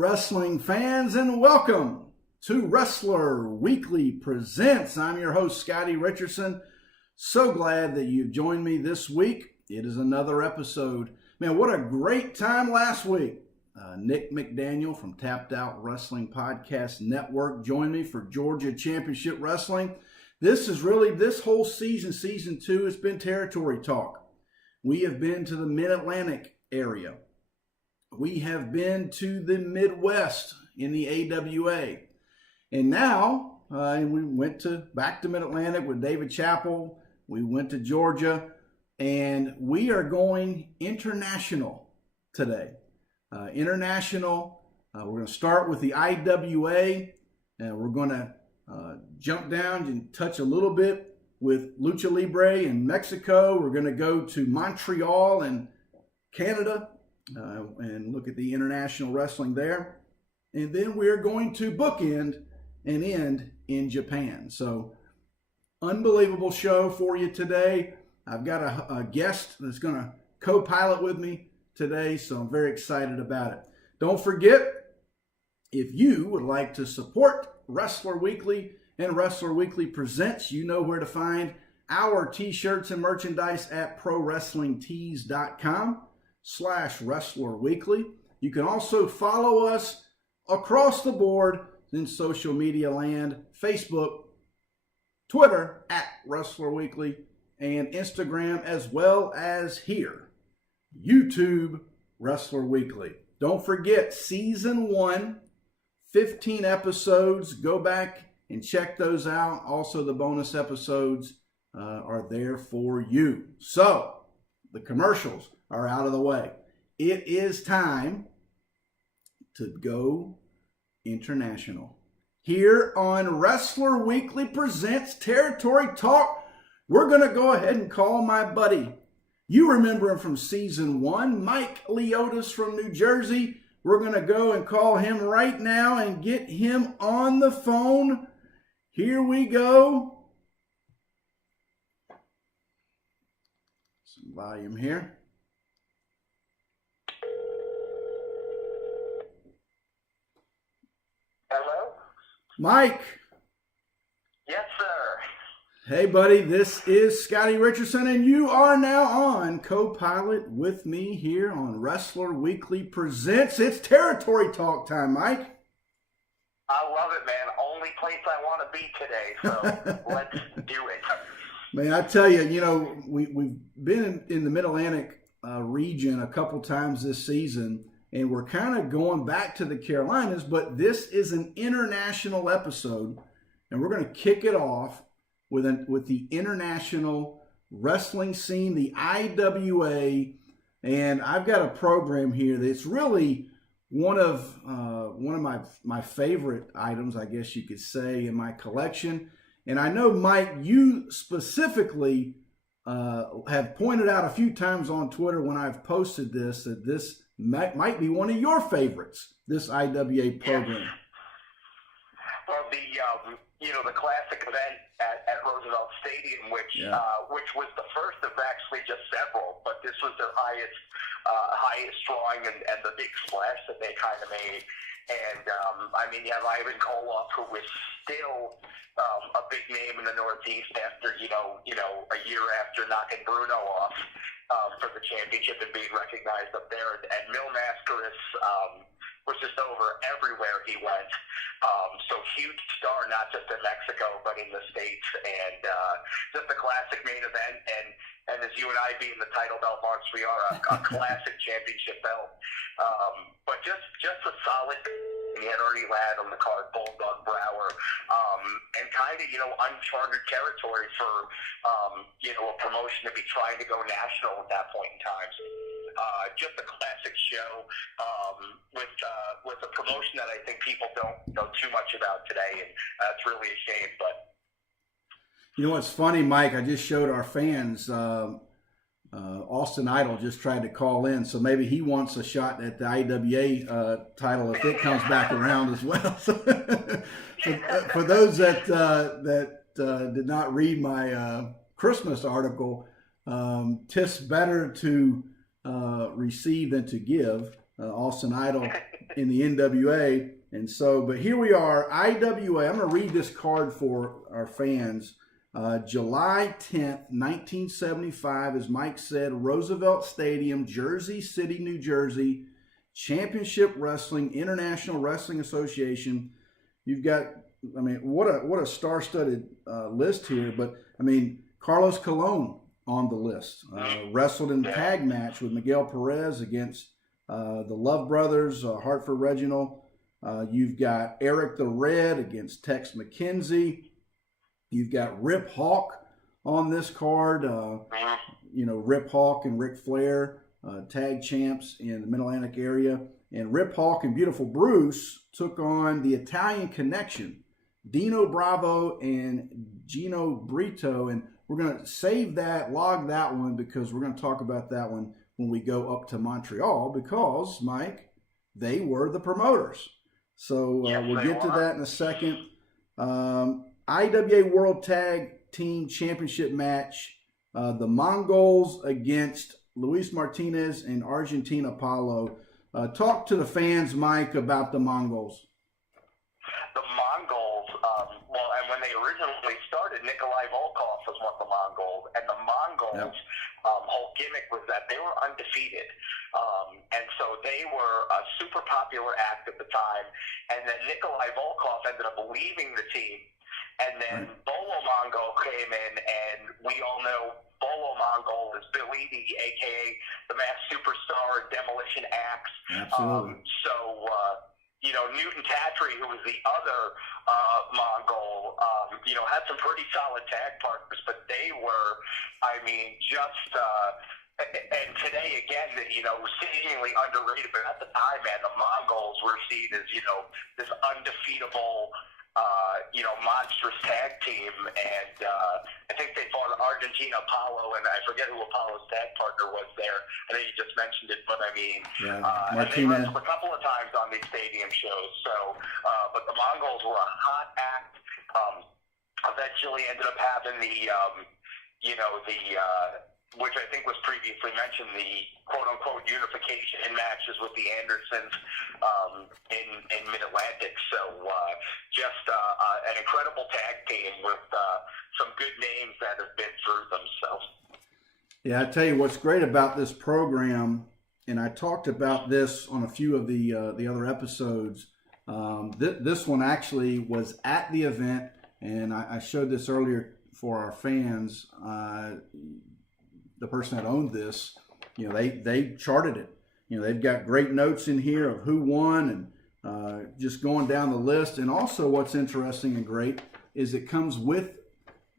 wrestling fans, and welcome to Wrestler Weekly Presents. I'm your host, Scottie Richardson. So glad that you've joined me this week. It is another episode. Man, what a great time last week. Nick McDaniel from Tapped Out Wrestling Podcast Network joined me for Georgia Championship Wrestling. This whole season, season 2, has been territory talk. We have been to the Mid-Atlantic area. We have been to the Midwest in the AWA. And now we went back to Mid-Atlantic with David Chappell. We went to Georgia, and we are going international today. We're going to start with the IWA, and we're going to jump down and touch a little bit with Lucha Libre in Mexico. We're going to go to Montreal and Canada and look at the international wrestling there. And then we're going to bookend and end in Japan. So, unbelievable show for you today. I've got a guest that's going to co-pilot with me today, so I'm very excited about it. Don't forget, if you would like to support Wrestler Weekly and Wrestler Weekly Presents, you know where to find our t-shirts and merchandise at prowrestlingtees.com/Wrestler Weekly. You can also follow us across the board in social media land, Facebook, Twitter at Wrestler Weekly, and Instagram, as well as here, YouTube, Wrestler Weekly. Don't forget, Season 1, 15 episodes. Go back and check those out. Also, the bonus episodes are there for you. So, the commercials are out of the way. It is time to go international. Here on Wrestler Weekly Presents Territory Talk, we're going to go ahead and call my buddy. You remember him from Season 1, Mike Leotis from New Jersey. We're going to go and call him right now and get him on the phone. Here we go. Some volume here. Hello? Mike. Yes, sir. Hey, buddy, this is Scottie Richardson, and you are now on co-pilot with me here on Wrestler Weekly Presents. It's territory talk time, Mike. I love it, man. Only place I want to be today, so let's do it. Man, I tell you, we've been in the Mid-Atlantic region a couple times this season, and we're kind of going back to the Carolinas, but this is an international episode, and we're going to kick it off with the international wrestling scene, the IWA, and I've got a program here that's really one of my favorite items, I guess you could say, in my collection. And I know, Mike, you specifically have pointed out a few times on Twitter when I've posted this that this might be one of your favorites, this IWA program. Well, the classic event at Roosevelt Stadium, which was the first of actually just several, but this was their highest drawing and the big splash that they kind of made. And you have Ivan Koloff, who was still a big name in the Northeast after a year after knocking Bruno off for the championship and being recognized up there. And Mil Mascaras was just over everywhere he went. So huge star, not just in Mexico, but in the States. And just a classic main event. And as you and I being the title belt marks, we are a classic championship belt. But just a solid. He had already had on the card Bulldog Brower, and kind of uncharted territory for a promotion to be trying to go national at that point in time. Just a classic show with a promotion that I think people don't know too much about today, and that's really a shame. But you know what's funny, Mike? I just showed our fans. Austin Idol just tried to call in, so maybe he wants a shot at the IWA title if it comes back around as well. For those that did not read my Christmas article, "'Tis better to receive than to give." Austin Idol in the NWA. And so, but here we are, IWA. I'm going to read this card for our fans. July 10th, 1975, as Mike said, Roosevelt Stadium, Jersey City, New Jersey, Championship Wrestling, International Wrestling Association. You've got, I mean, what a star-studded list here. But, I mean, Carlos Colon on the list. Wrestled in the tag match with Miguel Perez against the Love Brothers, Hartford Reginald. You've got Eric the Red against Tex McKenzie. You've got Rip Hawk on this card. Rip Hawk and Ric Flair, tag champs in the Mid-Atlantic area. And Rip Hawk and Beautiful Bruce took on the Italian Connection, Dino Bravo and Gino Brito. And we're going to save that, log that one, because we're going to talk about that one when we go up to Montreal, because, Mike, they were the promoters. So we'll get to that in a second. IWA World Tag Team Championship match, the Mongols against Luis Martinez and Argentina Apollo. Talk to the fans, Mike, about the Mongols. The Mongols, and when they originally started, Nikolai Volkov was one of the Mongols, and the Mongols' whole gimmick was that they were undefeated. And so they were a super popular act at the time, and then Nikolai Volkov ended up leaving the team. And then Bolo Mongol came in, and we all know Bolo Mongol is Billy, a.k.a. the Masked Superstar and Demolition Axe. Absolutely. Newton Tatry, who was the other Mongol, had some pretty solid tag partners, but they were, and today, again, seemingly underrated, but at the time, man, the Mongols were seen as, this undefeatable monstrous tag team, and I think they fought Argentina Apollo, and I forget who Apollo's tag partner was there. I think you just mentioned it, but I mean, and they wrestled a couple of times on these stadium shows. So, but the Mongols were a hot act. Eventually, ended up having which I think was previously mentioned, the quote-unquote unification in matches with the Andersons in Mid-Atlantic. So just an incredible tag team with some good names that have been through them. So. Yeah, I tell you what's great about this program, and I talked about this on a few of the other episodes. This one actually was at the event, and I showed this earlier for our fans. The person that owned this, they charted it. They've got great notes in here of who won and just going down the list. And also what's interesting and great is it comes with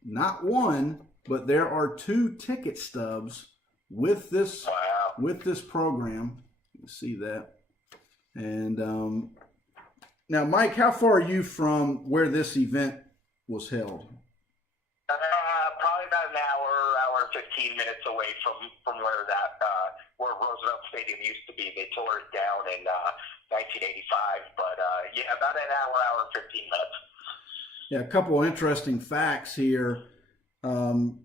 not one, but there are 2 ticket stubs with this program. You can see that. And now, Mike, how far are you from where this event was held? Probably about an hour and 15 minutes away from where where Roosevelt Stadium used to be. They tore it down in 1985, but about an hour and 15 minutes. Yeah, a couple of interesting facts here. You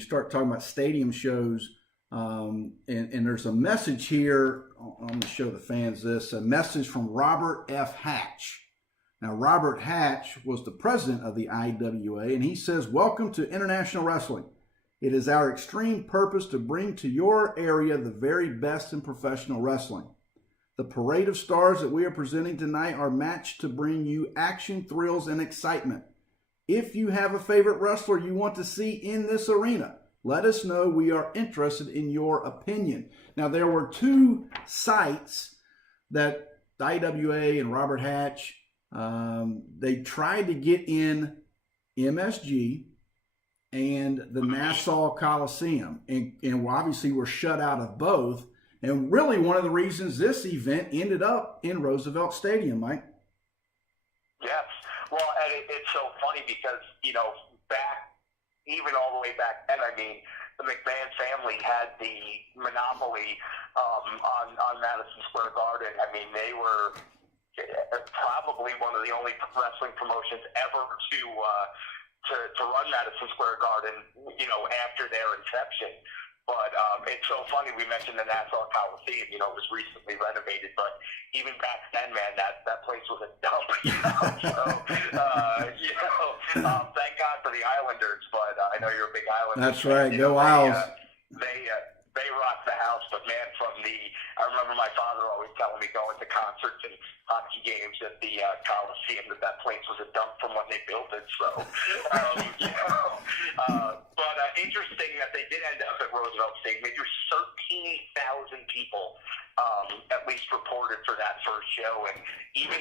start talking about stadium shows, and there's a message here. I'm going to show the fans this. A message from Robert F. Hatch. Now, Robert Hatch was the president of the IWA, and he says, "Welcome to International Wrestling. It is our extreme purpose to bring to your area the very best in professional wrestling. The parade of stars that we are presenting tonight are matched to bring you action, thrills, and excitement. If you have a favorite wrestler you want to see in this arena, let us know. We are interested in your opinion." Now, there were 2 sites that the IWA and Robert Hatch, they tried to get in MSG and the Nassau Coliseum, and obviously were shut out of both. And really one of the reasons this event ended up in Roosevelt Stadium, Mike. Yes. Well, and it's so funny because, even all the way back then, the McMahon family had the monopoly on Madison Square Garden. They were probably one of the only wrestling promotions ever to run Madison Square Garden, after their inception. But it's so funny, we mentioned the Nassau Coliseum, it was recently renovated, but even back then, man, that place was a dump, thank God for the Islanders, but I know you're a big Islanders. That's right, go Isles. They rock the house, but man, I remember my father always telling me going to concerts and hockey games at the Coliseum that place was a dump from when they built it. So, but interesting that they did end up at Roosevelt Stadium. Maybe 13,000 people, at least reported for that first show, and even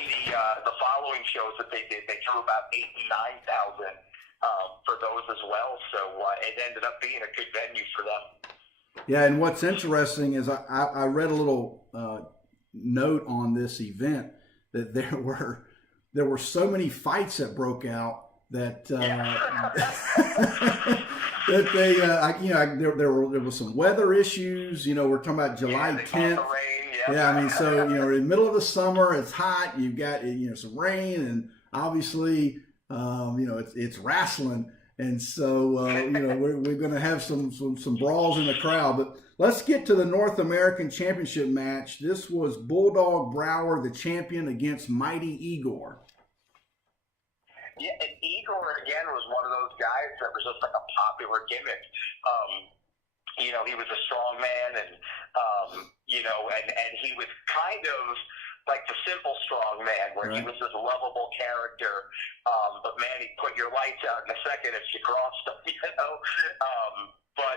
the following shows that they did, they drew about 8,000 and 9,000 for those as well. So it ended up being a good venue for them. Yeah, and what's interesting is I read a little note on this event that there were so many fights that broke out that that they there was some weather issues. We're talking about July 10th. Yeah, I mean, so in the middle of the summer, it's hot. You've got some rain, and obviously it's wrestling. And so, we're going to have some brawls in the crowd. But let's get to the North American Championship match. This was Bulldog Brower, the champion, against Mighty Igor. Yeah, and Igor, again, was one of those guys that was just like a popular gimmick. He was a strong man, and, and he was kind of like the simple strong man, where he was this lovable character, but man, he'd put your lights out in a second if you crossed him,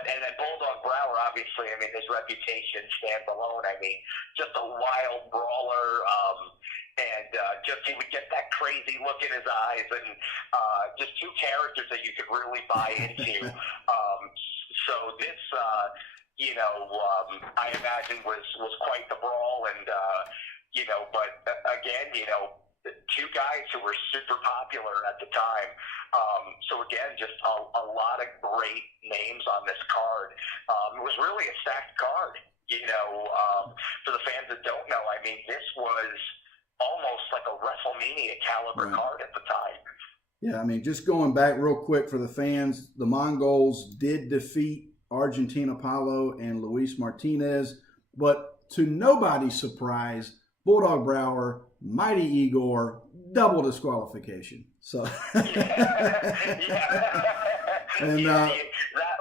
and then Bulldog Brower, obviously, I mean, his reputation stands alone. I mean, just a wild brawler, and he would get that crazy look in his eyes, and just two characters that you could really buy into. So this, I imagine was quite the brawl, and but again, two guys who were super popular at the time. So again, just a lot of great names on this card. It was really a stacked card, for the fans that don't know. I mean, this was almost like a WrestleMania caliber card at the time. Yeah, I mean, just going back real quick for the fans, the Mongols did defeat Argentina Apollo and Luis Martinez, but to nobody's surprise, Bulldog Brower, Mighty Igor, double disqualification. So, that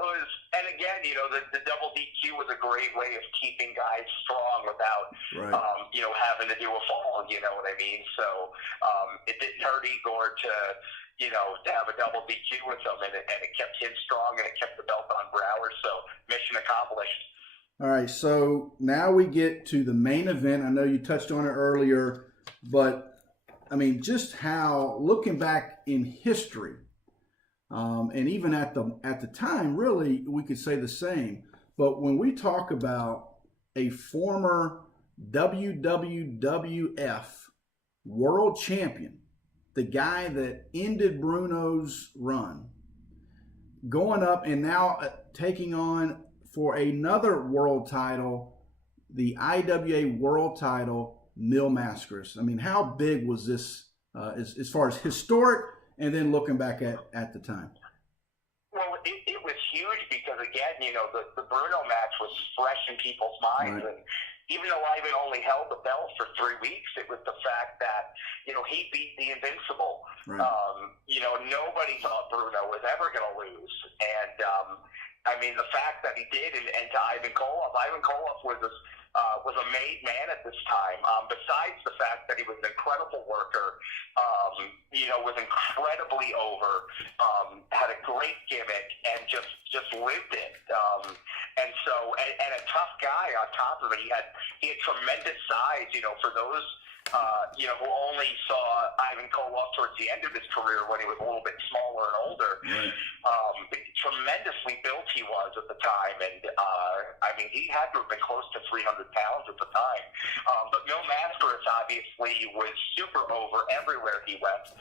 was, and again, the double DQ was a great way of keeping guys strong without, having to do a fall. You know what I mean? So it didn't hurt Igor to have a double DQ with him, and it kept him strong, and it kept the belt on Brower. So mission accomplished. All right, so now we get to the main event. I know you touched on it earlier, but I mean, just how, looking back in history, and even at the time, really, we could say the same. But when we talk about a former WWF world champion, the guy that ended Bruno's run, going up and now taking on for another world title, the IWA world title, Mil Mascaras. I mean, how big was this as far as historic, and then looking back at the time? Well, it was huge because, again, the Bruno match was fresh in people's minds. Right. And even though Ivan only held the belt for 3 weeks, it was the fact that, he beat the Invincible. Right. Nobody thought Bruno was ever going to lose. And, the fact that he did, and to Ivan Koloff was a made man at this time. Besides the fact that he was an incredible worker, was incredibly over, had a great gimmick, and just lived it. And a tough guy on top of it. He had tremendous size. For those who only saw Ivan Koloff towards the end of his career when he was a little bit smaller and older. Right. Tremendously built he was at the time, and he had to have been close to 300 pounds at the time. But Mil Mascaras obviously was super over everywhere he went.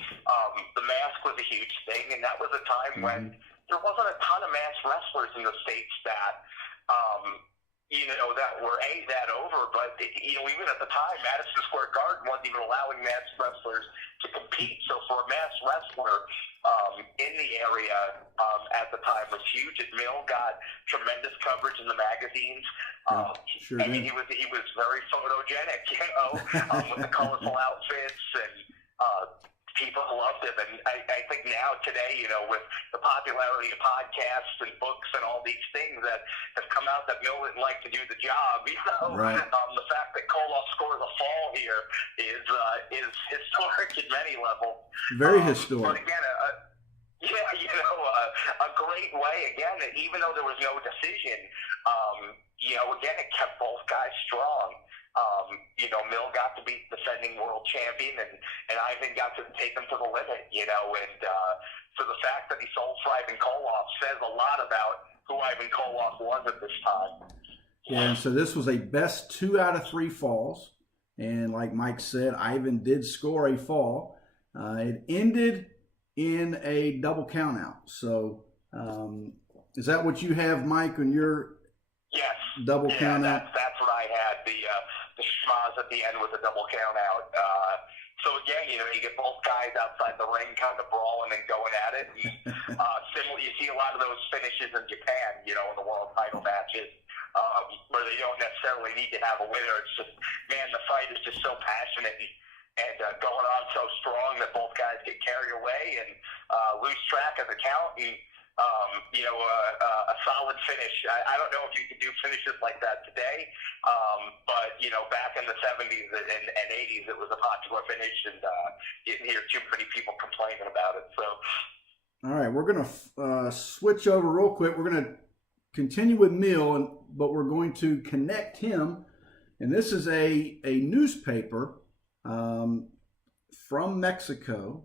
The mask was a huge thing, and that was a time when there wasn't a ton of masked wrestlers in the States that that were that over, but even at the time, Madison Square Garden wasn't even allowing masked wrestlers to compete. So for a masked wrestler in the era area at the time was huge. And Mil got tremendous coverage in the magazines. Sure I mean, he was very photogenic, with the colorful outfits, and people loved him. And I think now today, with the popularity of podcasts and books and all these things that have come out, that Mil didn't like to do the job, right. The fact that Koloff scores a fall here is historic in many levels. Very historic. But again, a great way, again, even though there was no decision, again, it kept both guys strong. Mil got to be the defending world champion, and Ivan got to take him to the limit, and so the fact that he sold for Ivan Koloff says a lot about who Ivan Koloff was at this time. Yeah, and so this was a best 2 out of 3 falls, and like Mike said, Ivan did score a fall. It ended in a double count out. So is that what you have, Mike, on your double count out? That's what I had, the schmaz at the end with the double count out. So again, you get both guys outside the ring kind of brawling and going at it. And, similar, you see a lot of those finishes in Japan, in the world title matches, where they don't necessarily need to have a winner. It's just, man, the fight is just so passionate and going on so strong that both guys get carried away and lose track of the count. And a solid finish. I don't know if you could do finishes like that today, but back in the 70s and 80s, it was a popular finish, and you didn't hear too many people complaining about it. So, all right, we're gonna switch over real quick. We're gonna continue with Mil, but we're going to connect him, and this is a newspaper from Mexico.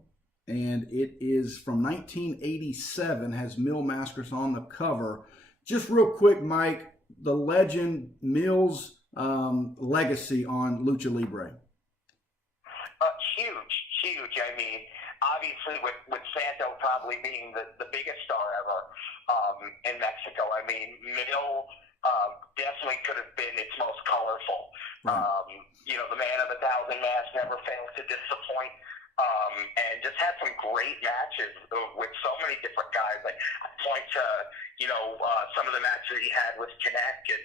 And it is from 1987, has Mil Mascaras on the cover. Just real quick, Mike, the legend, Mil's legacy on Lucha Libre. Huge. I mean, obviously with Santo probably being the biggest star ever in Mexico. I mean, Mil definitely could have been its most colorful. Right. The man of 1,000 masks never fails to disappoint. And just had some great matches with so many different guys. Like, I point to, some of the matches he had with Connect, and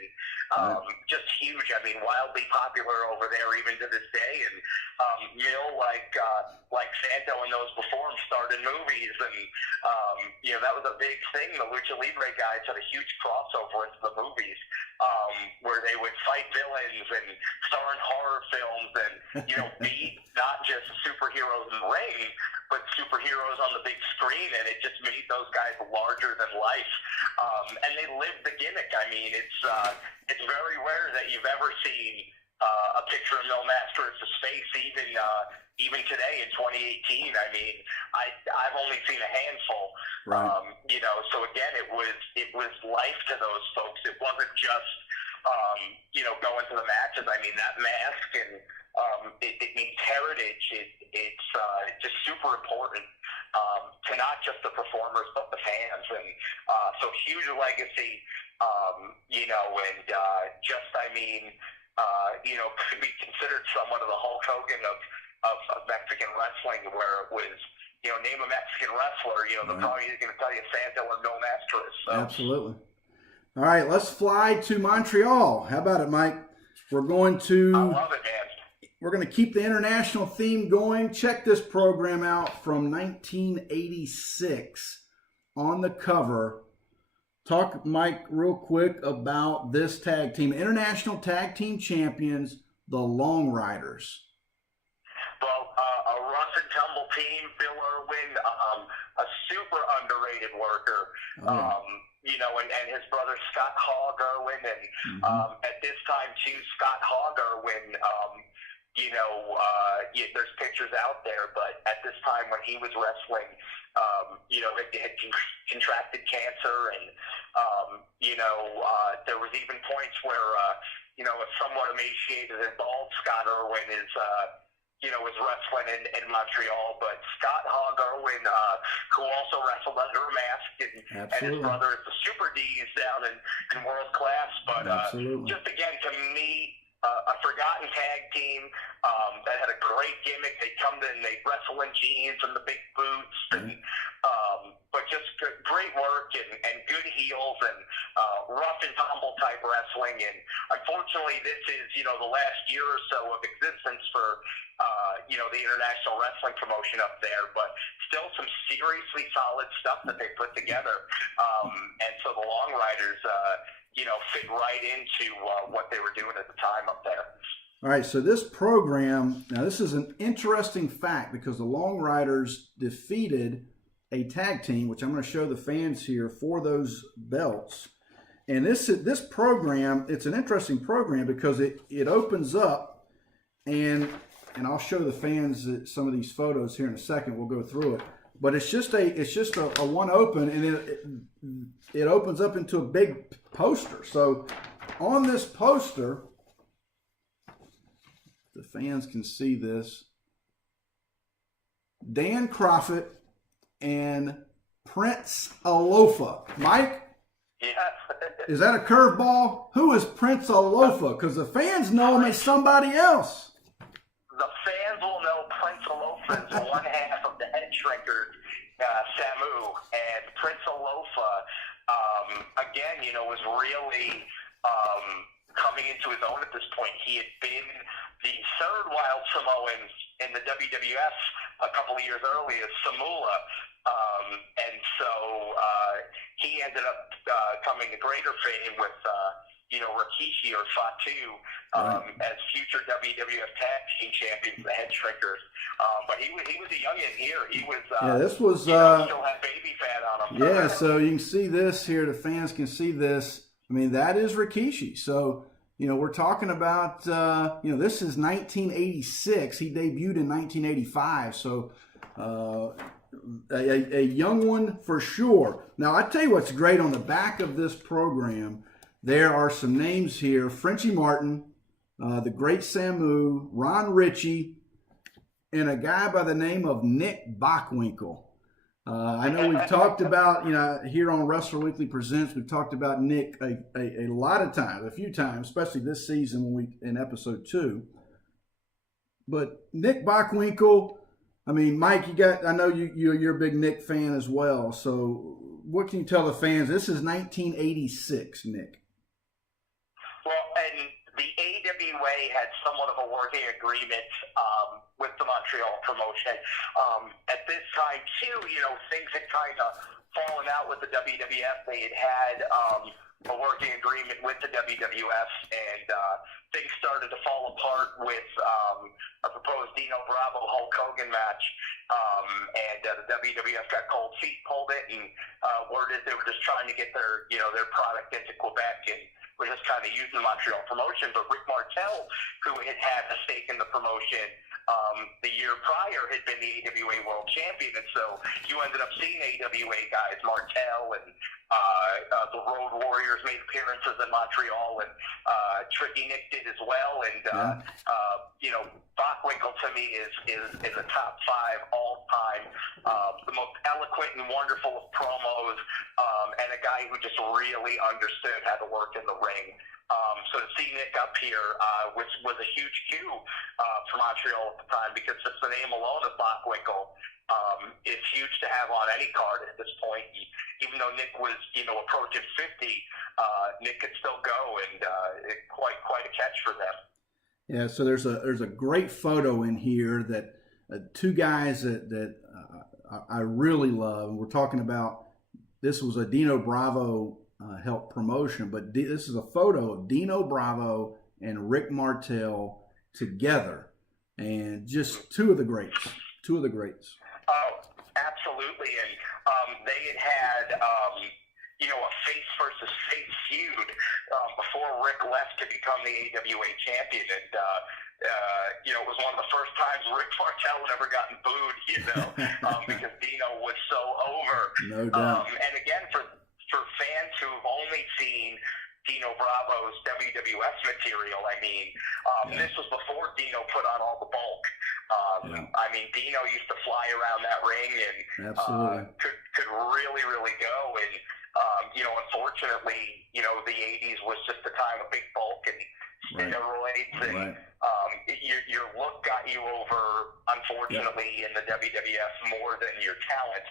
just huge. I mean, wildly popular over there even to this day. And Mil, like Santo and those before him, started movies, and that was a big thing. The Lucha Libre guys had a huge crossover into the movies, where they would fight villains and star in horror films, and beat not just superheroes in the ring, but superheroes on the big screen, and it just made those guys larger than life. And they lived the gimmick. I mean, it's very rare that you've ever seen a picture of Mil Mascaras' face, even today in 2018. I mean, I've only seen a handful. Right. So again, it was life to those folks. It wasn't just going to the matches. I mean, that mask and it means heritage. It's just super important to not just the performers but the fans, and so huge legacy. Could be considered somewhat of the Hulk Hogan of Mexican wrestling, where it was, name a Mexican wrestler, they're probably going to tell you Santo or Mil Mascaras. So. Absolutely. All right, let's fly to Montreal. How about it, Mike? We're going to. I love it, man. We're going to keep the international theme going. Check this program out from 1986 on the cover. Talk, Mike, real quick about this tag team. International Tag Team Champions, the Long Riders. Well, a rough and tumble team. Bill Irwin, a super underrated worker. And his brother Scott Hogg Irwin. And at this time, too, Scott Hogg Irwin, there's pictures out there, but at this time when he was wrestling, had contracted cancer, and there was even points where a somewhat emaciated and bald Scott Irwin is wrestling in Montreal. But Scott Hogg Irwin, who also wrestled under a mask, and his brother is the Super D's down in world class. But just again, to me, a forgotten tag team that had a great gimmick. They'd come in, they'd wrestle in jeans and the big boots, and but just and rough and tumble type wrestling. And unfortunately, this is, the last year or so of existence for, the international wrestling promotion up there, but still some seriously solid stuff that they put together. And so the Long Riders, fit right into what they were doing at the time up there. All right, so this program, now this is an interesting fact because the Long Riders defeated a tag team, which I'm going to show the fans here for those belts. And this program, it's an interesting program because it opens up, and I'll show the fans some of these photos here in a second. We'll go through it, but it's just a one open, and it opens up into a big poster. So on this poster, the fans can see this, Dan Croffett and Prince Alofa. Mike? Yes. Is that a curveball? Who is Prince Alofa? Because the fans know him as somebody else. The fans will know Prince Alofa is one half of the Headshrinker, Samu, and Prince Alofa, again, was really coming into his own at this point. He had been the third Wild Samoan in the WWF a couple of years earlier, Samula, and so he ended up coming to greater fame with Rikishi or Fatu as future WWF Tag Team Champions, the Headshrinkers. But he was a youngin' here. He was this was still had baby fat on him. Yeah, so you can see this here. The fans can see this. I mean, that is Rikishi. So, we're talking about, this is 1986. He debuted in 1985. So, a young one for sure. Now, I tell you what's great on the back of this program. There are some names here. Frenchie Martin, the Great Samu, Ron Ritchie, and a guy by the name of Nick Bockwinkel. I know we've talked about, here on Wrestler Weekly Presents, we've talked about Nick a lot of times, a few times, especially this season in episode 2. But Nick Bockwinkel, I mean, Mike, I know you're a big Nick fan as well. So what can you tell the fans? This is 1986, Nick. Well, and the AWA had somewhat of a working agreement with the Montreal promotion. At this time, too, things had kind of fallen out with the WWF. They had a working agreement with the WWF, and things started to fall apart with a proposed Dino Bravo Hulk Hogan match. And the WWF got cold feet, pulled it, and word is they were just trying to get their product into Quebec, and we're just kind of using the Montreal promotion. But Rick Martel, who had a stake in the promotion the year prior, had been the AWA World Champion, and so you ended up seeing AWA guys, Martel and the Road Warriors made appearances in Montreal, and Tricky Nick did as well. And Bockwinkel to me is a top 5 all time, the most eloquent and wonderful of promos, and a guy who just really understood how to work in the ring. So to see Nick up here was a huge cue for Montreal at the time, because just the name alone of Bockwinkel is huge to have on any card at this point. Even though Nick was approaching 50, Nick could still go, and quite a catch for them. Yeah, so there's a great photo in here that two guys that I really love, and we're talking about. This was a Dino Bravo help promotion, but this is a photo of Dino Bravo and Rick Martel together, and just two of the greats. Oh, absolutely, and they had a face versus face feud before Rick left to become the AWA champion, and it was one of the first times Rick Martel had ever gotten booed, because Dino was so over. No doubt. And again, for fans who've only seen Dino Bravo's WWF material, this was before Dino put on all the bulk. Dino used to fly around that ring and could really, really go. And unfortunately, the 80s was just the time of big bulk and steroids, and your look got you over, unfortunately, in the WWF more than your talent.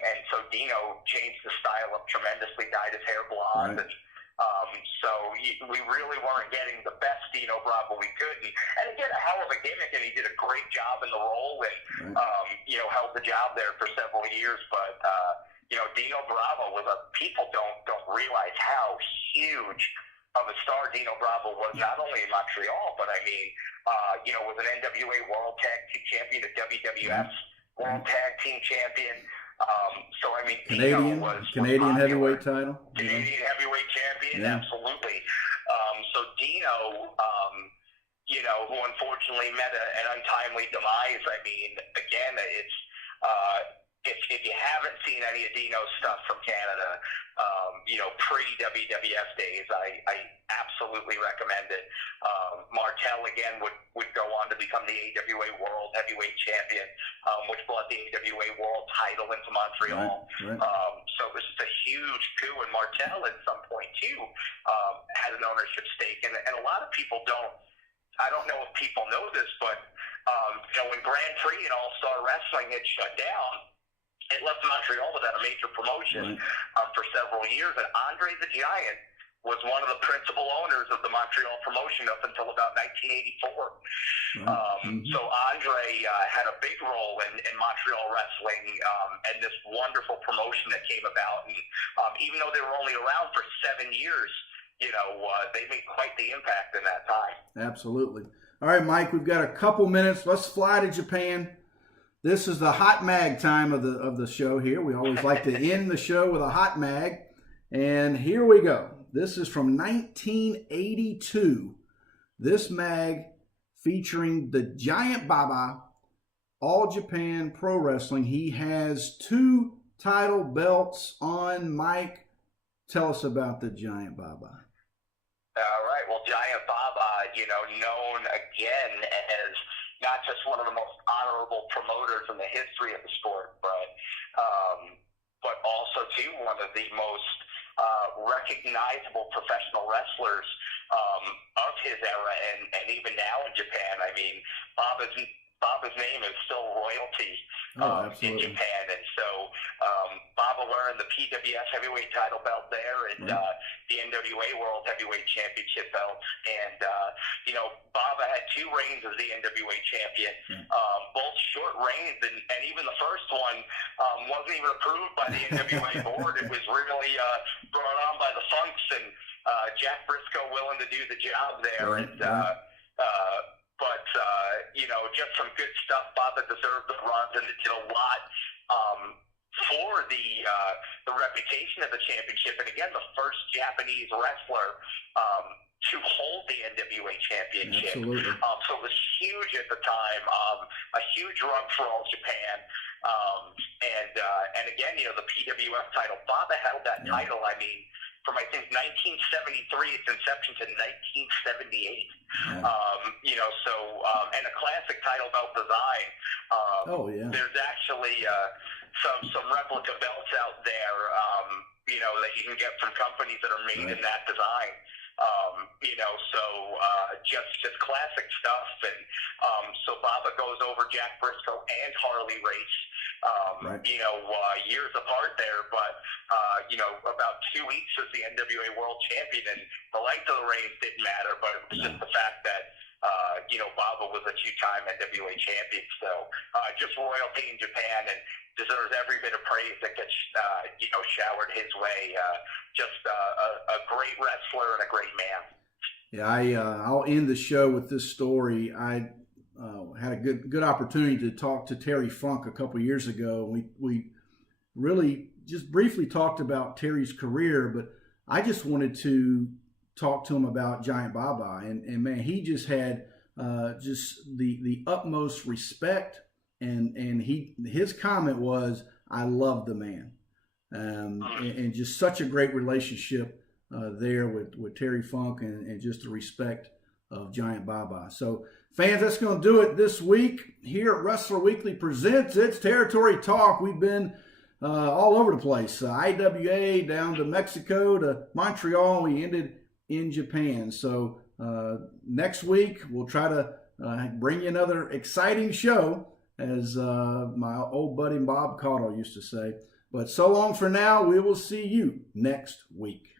And so also Dino changed the style up tremendously, dyed his hair blonde, right. and so we really weren't getting the best Dino Bravo we could. And again, a hell of a gimmick, and he did a great job in the role, and right. Held the job there for several years. But Dino Bravo was people don't realize how huge of a star Dino Bravo was, not only in Montreal, but I mean, was an NWA World Tag Team Champion, a WWF World Tag Team Champion. So I mean, Canadian heavyweight title. Canadian heavyweight champion, absolutely. So Dino, who unfortunately met an untimely demise. I mean, again, it's if you haven't seen any of Dino's stuff from Canada, pre-WWF days, I absolutely recommend it. Martel, again, would go on to become the AWA World Heavyweight Champion, which brought the AWA World title into Montreal. Right. So it was just a huge coup, and Martel at some point, too, had an ownership stake. And a lot of people I don't know if people know this, but when Grand Prix and All-Star Wrestling had shut down, it left Montreal without a major promotion for several years, and Andre the Giant was one of the principal owners of the Montreal promotion up until about 1984. So Andre had a big role in Montreal wrestling and this wonderful promotion that came about. And even though they were only around for 7 years, they made quite the impact in that time. Absolutely. All right, Mike, we've got a couple minutes. Let's fly to Japan. This is the hot mag time of the show here. We always like to end the show with a hot mag. And here we go. This is from 1982. This mag featuring the Giant Baba, All Japan Pro Wrestling. He has 2 title belts on. Mike, tell us about the Giant Baba. All right. Well, Giant Baba, known again as not just one of the most honorable promoters in the history of the sport, but also, too, one of the most recognizable professional wrestlers of his era, and even now in Japan. I mean, Baba's name is still royalty in Japan, and so Baba wearing the PWS heavyweight title belt there, and the NWA World Heavyweight Championship belt, and Baba had 2 reigns as the NWA champion, both short reigns, and even the first one wasn't even approved by the NWA board. It was really brought on by the Funks and Jack Briscoe willing to do the job there, But just some good stuff. Baba deserved the runs, and it did a lot for the reputation of the championship. And again, the first Japanese wrestler to hold the NWA championship. Absolutely. So it was huge at the time, a huge run for All Japan. And again, the PWF title. Baba held that title, I mean, from I think 1973 its inception to 1978. And a classic title belt design. There's actually some replica belts out there, that you can get from companies that are made in that design. Just classic stuff. And so Baba goes over Jack Briscoe and Harley Race, years apart there, but about 2 weeks as the NWA World Champion, and the length of the reigns didn't matter, but it was just the fact that Baba was a 2-time NWA champion. So just royalty in Japan, and deserves every bit of praise that gets showered his way. Just a great wrestler and a great man. Yeah, I'll end the show with this story. I had a good opportunity to talk to Terry Funk a couple years ago. We really just briefly talked about Terry's career, but I just wanted to talk to him about Giant Baba, and man, he just had just the utmost respect, and his comment was, "I love the man," and just such a great relationship there with Terry Funk, and just the respect of Giant Baba. So fans, that's going to do it this week here at Wrestler Weekly Presents. It's Territory Talk. We've been all over the place, IWA down to Mexico to Montreal. We ended in Japan. So next week we'll try to bring you another exciting show, as my old buddy Bob Cotto used to say. But so long for now. We will see you next week.